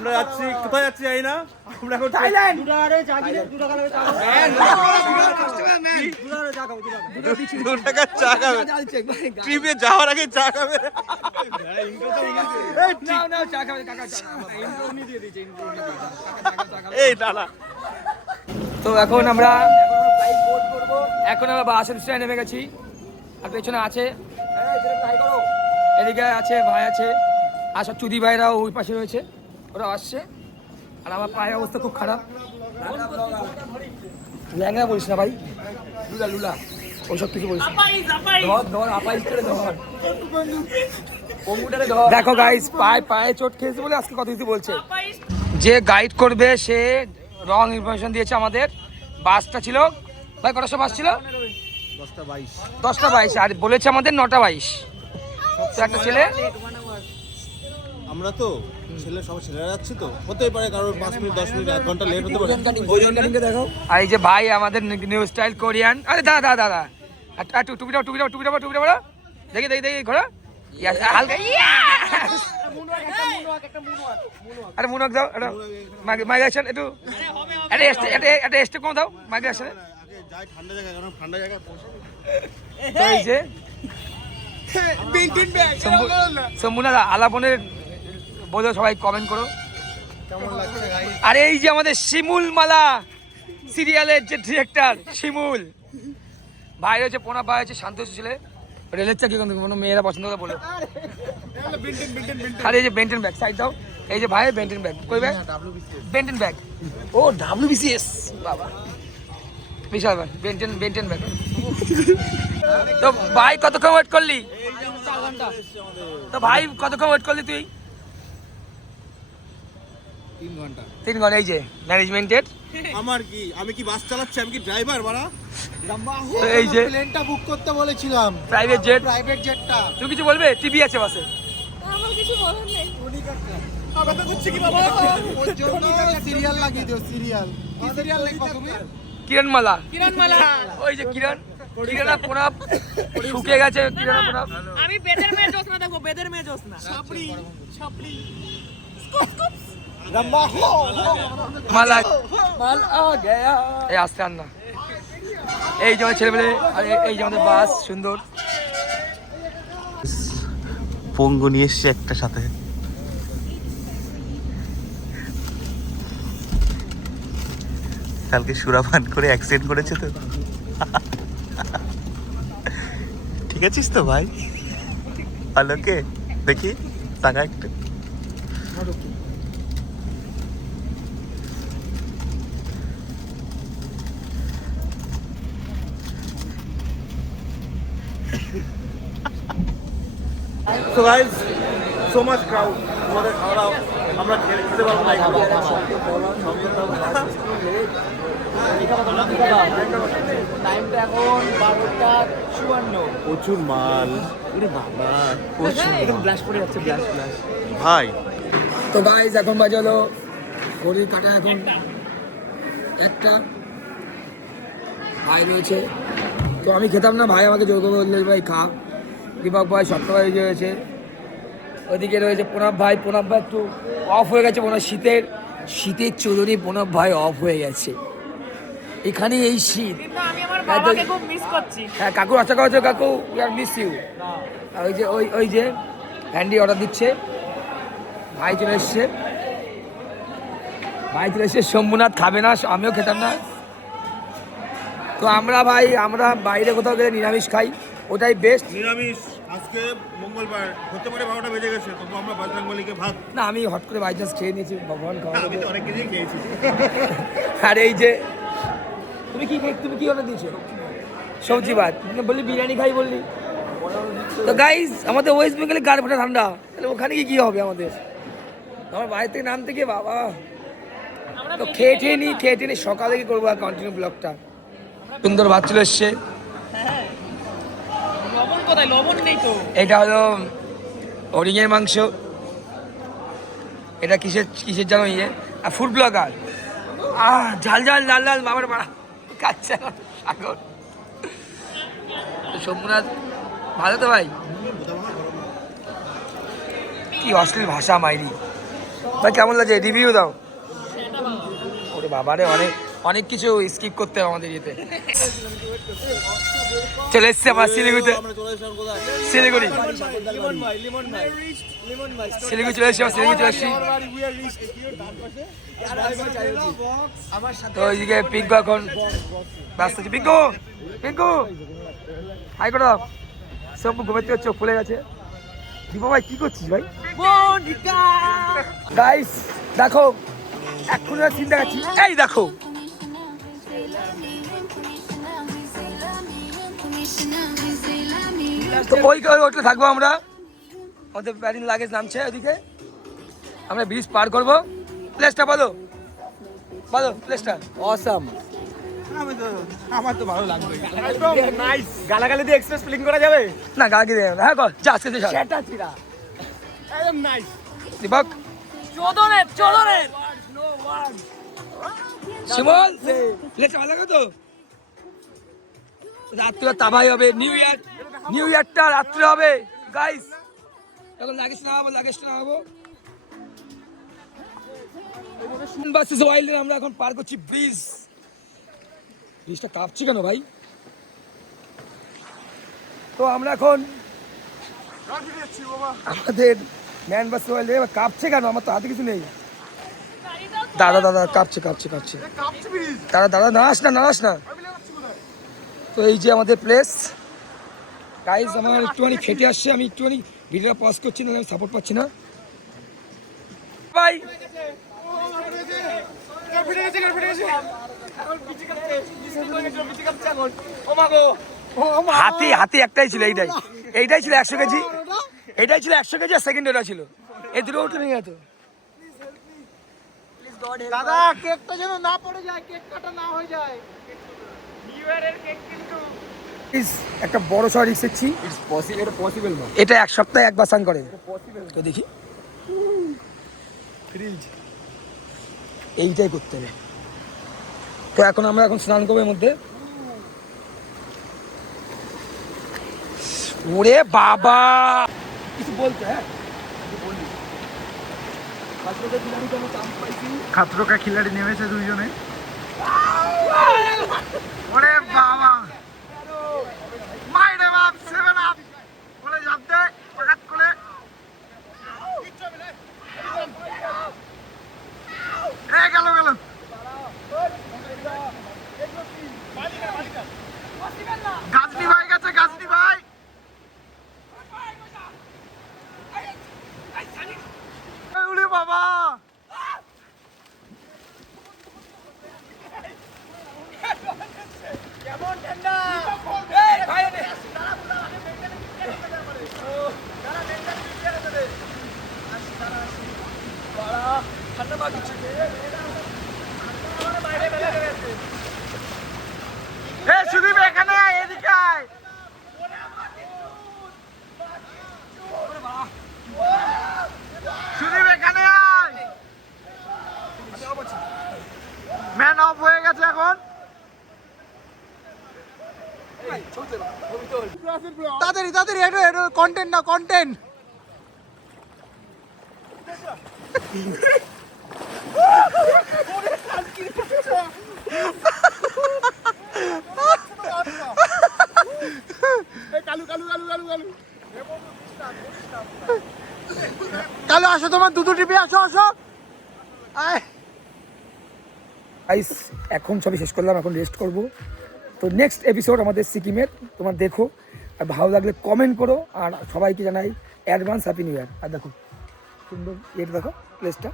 আমরা যাচ্ছি কোথায় যাচ্ছি জানি না আমরা এখন থাইল্যান্ড টাকা চা খাবে ট্রিপে যাওয়ার আগে চা খাবে এই দাদা তো এখন আমরা বাসের স্ট্যান্ডে নেমে গেছি আর পেছনে আছে এদিকে আছে ভাই আছে আর সব চুদি ভাইরাও ওই পাশে রয়েছে ওরা আসছে আর আমার পায়ের অবস্থা খুব খারাপ ল্যাংড়া বলিস না ভাই লুলা লুলা ওইসব কিছু বলিস ধর আপাইস করে ধর দেখো গাইস পায়ে চোট খেয়েছে বলে আজকে কত কিছু বলছে যে গাইড করবে সে রং ইনফরমেশন দিয়েছে আমাদের বাসটা ছিল ভাই কটার সময় বাস ছিল 10টা 22 আর বলেছে আমাদের 9টা 22 তো একটা ছেলে আমরা তো ছেলেরা যাচ্ছি তো হতেই পারে কারোর 5 মিনিট 10 মিনিট 1 ঘন্টা লেট হতে পারে দেখো আর এই যে ভাই আমাদের নিউ স্টাইল কোরিয়ান আরে দাদা একটু টুপিটা বড় দেখি ঘোড়া হালকা আরে মুনক দাও মাইগ্রেশন একটু একটা স্টেপ কম দাও মাইগ্রেশনে যাই ঠান্ডা জায়গা কারণ ঠান্ডা জায়গা এই যে সম্পূর্ণ আলাপনের বলে সবাই কমেন্ট করো কেমন লাগছে গাইস আর এই যে আমাদের শিমুল মালা সিরিয়ালের যে ডিরেক্টর শিমুল ভাই হচ্ছে পোনা ভাই হচ্ছে শান্ত ছেলে রেলের চাকরি কোনো মেয়েরা পছন্দ করে বলে আর এই যে বেন্টেন ব্যাগ সাইড দাও এই যে ভাই বেন্টেন ব্যাগ কই ব্যাগ বেন্টেন ব্যাগ ও WBCS বাবা বিশাল ব্যাগ বেন্টেন ব্যাগ তো ভাই কতক্ষণ ওয়েট করলি 4 ঘন্টা তো ভাই কতক্ষণ ওয়েট করলি তুই 3 ঘন্টা এই যে ম্যানেজমেন্টের আমার কি আমি কি বাস চালাচ্ছি আমি কি ড্রাইভার বাড়া এই যে প্লেনটা বুক করতে বলেছিলাম প্রাইভেট জেটটা তুই কিছু বলবে টিভি আছে বাসে আমার কিছু বলার নেই আবার করছি কি বাবা ওর জন্য সিরিয়াল লাগিয়ে দিও সিরিয়াল কি সিরিয়াল লাগবে তুমি কিরণমালা ওই যে কিরণ পোনাপ শুকিয়ে গেছে কিরণ পোনাপ আমি বেদের মেয়ে জোসনা দেখো বেদের মেয়ে জোসনা ছাপড়ি মাল আ গয়া এই আসতে আন না এই যে ছেলেমেলে আর এই যে আমাদের বাস সুন্দর পঙ্গু নিয়ে এসছে একটা সাথে কালকে সুরাপান করে অ্যাক্সিডেন্ট করেছে তো ঠিক আছিস তো ভাই আলোকে দেখি টাকা একটু So guys, so much crowd. আমাদের খাওয়া দাওয়া আমরা খেতে পারবো না এখানে টাইমটা এখন 12:54 প্রচুর মাল বাবা একদম ব্লাশ পড়ে যাচ্ছে ব্লাশ ভাই তো গাইজ এখন বাজে হলো ঘড়ির কাটা এখন একটা ভাই রয়েছে তো আমি খেতাম না ভাই আমাকে জোর করে বললো ভাই খা দীপক ভাই সপ্তাহ ভাই রয়েছে ওইদিকে রয়েছে প্রণব ভাই একটু অফ হয়ে গেছে শীতের চুলনি প্রণব ভাই অফ হয়ে গেছে এখানে এই শীত আমি আমার বাবাকে খুব মিস করছি হ্যাঁ কাকু আশা করছো কাকু উই আর মিস ইউ আর ওই যে হ্যান্ডি অর্ডার দিচ্ছে ভাই চলে এসছে শম্ভুনাথ খাবে না আমিও খেতাম না তো আমরা বাইরে কোথাও গেলে নিরামিষ খাই ওটাই বেস্ট নিরামিষ আজকে মঙ্গলবার হতে পারে 12টা বেজে গেছে তবু আমরা বাজরাঙ্গলিকে ভাত না আমি হট করে বাই চান্স খেয়ে নিয়েছি ভগবান খাওয়া আমি তো অনেক কিছুই খেয়েছি আর এই যে তুমি কি অর্ডার দিয়েছো সবজি ভাত বললি বিরিয়ানি খাই বললি তো গাইজ আমাদের ওয়েস্ট বেঙ্গলে গাড় ফাটা ঠান্ডা তাহলে ওখানে কি হবে আমাদের আমার বাড়ির থেকে নামতে গিয়ে বাবা তো খেয়ে নি সকালে কি করবো আর কন্টিনিউ ব্লগটা সুন্দর ভাত চলে এসছে লবণ নেই তো এটা হলো হরিণের মাংস এটা কিসের জানো ইয়ে আর ফুড ব্লগার ঝাল লাল বাবার মারা কাচ্চা সাগর শম্ভুনাথ ভালো তো ভাই কি অশ্লীল ভাষা মাইরি ভাই কেমন লাগছে রিভিউ দাও। ওরে বাবা রে, অনেক অনেক কিছু স্কিপ করতে হবে আমাদের ইয়েতে। চলে এসছে আমার শিলিগুড়িতে, শিলিগুড়ি শিলিগুড়ি চলে এসছি, শিলিগুড়ি চলে এসছি। তো ওইদিকে পিঙ্কু এখন ব্যস্ত আছে। পিঙ্কু পিঙ্কু হাই করে দাও। সব ঘুমের থেকে চোখ খুলে গেছে। দীপা ভাই কি করছিস ভাই? গাইস দেখো এক্ষুনি চিন্তা করছি, এই দেখো তো ওই হোটেলে থাকবো আমরা। আমাদের প্যারিং লাগেজ নামছে ওইদিকে, আমরা ব্রিজ পার করবো। প্লেসটা বলো বলো প্লেসটা। অসাম, আমার তো ভালো লাগবে। একদম নাইস। গালাগালি দিয়ে এক্সপ্রেস ফিলিং করা যাবে না গাড়ি দেবে না। হ্যাঁ কর যা আজকে সেটা চিরা একদম নাইস। দীপক চোদনে শিমল প্লেসটা ভালো লাগে তো। রাত্রে তাবাই হবে, নিউ ইয়ারটা রাত্রে হবে গাইস। এখন লাগেজ নামাবো, লাগেজটা নামাবো। বাসেস ওয়াইল্ডে আমরা এখন পার করছি ব্রিজ। ব্রিজটা কাঁপছি কেন ভাই? তো আমরা এখন আমাদের ম্যান বাস ওয়াইল্ডে কাঁপছে কেন? আমার তো হাতে কিছু নেই। দাদা দাদা কাঁপছে কাঁপছে কাঁপছে। দাদা দাদা নাড়াস না নাড়াস না। তো এই যে আমাদের প্লেস গাইস, আমার একটুখানি খেটে আসছে, আমি একটুখানি ভিডিওটা পজ করছি না, আমি সাপোর্ট পাচ্ছি না ভাই। হাতি হাতি একটাই ছিল, এইটাই ছিল 100 কেজি, এইটাই ছিল 100 কেজি আর সেকেন্ড এটা ছিল। এই দুটো উঠে নিয়ে যেত। দাদা কেকটা যেন না পড়ে যায়, কেক কাটা না হয়ে যায়। একটা বড় সড় রিস্ক নিচ্ছি। এটা 1 সপ্তাহে একবার স্নান করে। তো দেখি এইটাই করতে হবে। তো এখন আমরা স্নান করবো এর মধ্যে। ওরে বাবা কিছু বলতে, হ্যাঁ খাতরোকা খিলাড়ি নেমেছে দুইজনে। ওরে বাবা মাইরে বাপ 7 আপ বলে যাতে পাকাত করে গেল গেল। গাজনি ভাই গেছে, গাজনি ভাই। ওরে বাবা সুদীপ এখানে আয়, এদিকে আয়। সুদীপ এখানে আয়। ম্যান অফ হয়ে গেছে এখন। তাড়াতাড়ি তাড়াতাড়ি, এটা কন্টেন্ট না কন্টেন্ট। কালু আসো, তোমার দুটো টিপে আসো আসো। গাইস এখন সবই শেষ করলাম, এখন রেস্ট করব। তো নেক্সট এপিসোড আমাদের সিকিমের তোমার দেখো, আর ভালো লাগলে কমেন্ট করো, আর সবাইকে জানাই অ্যাডভান্স হ্যাপি নিউ ইয়ার। আর দেখো সুন্দর এটা দেখো প্লেসটা।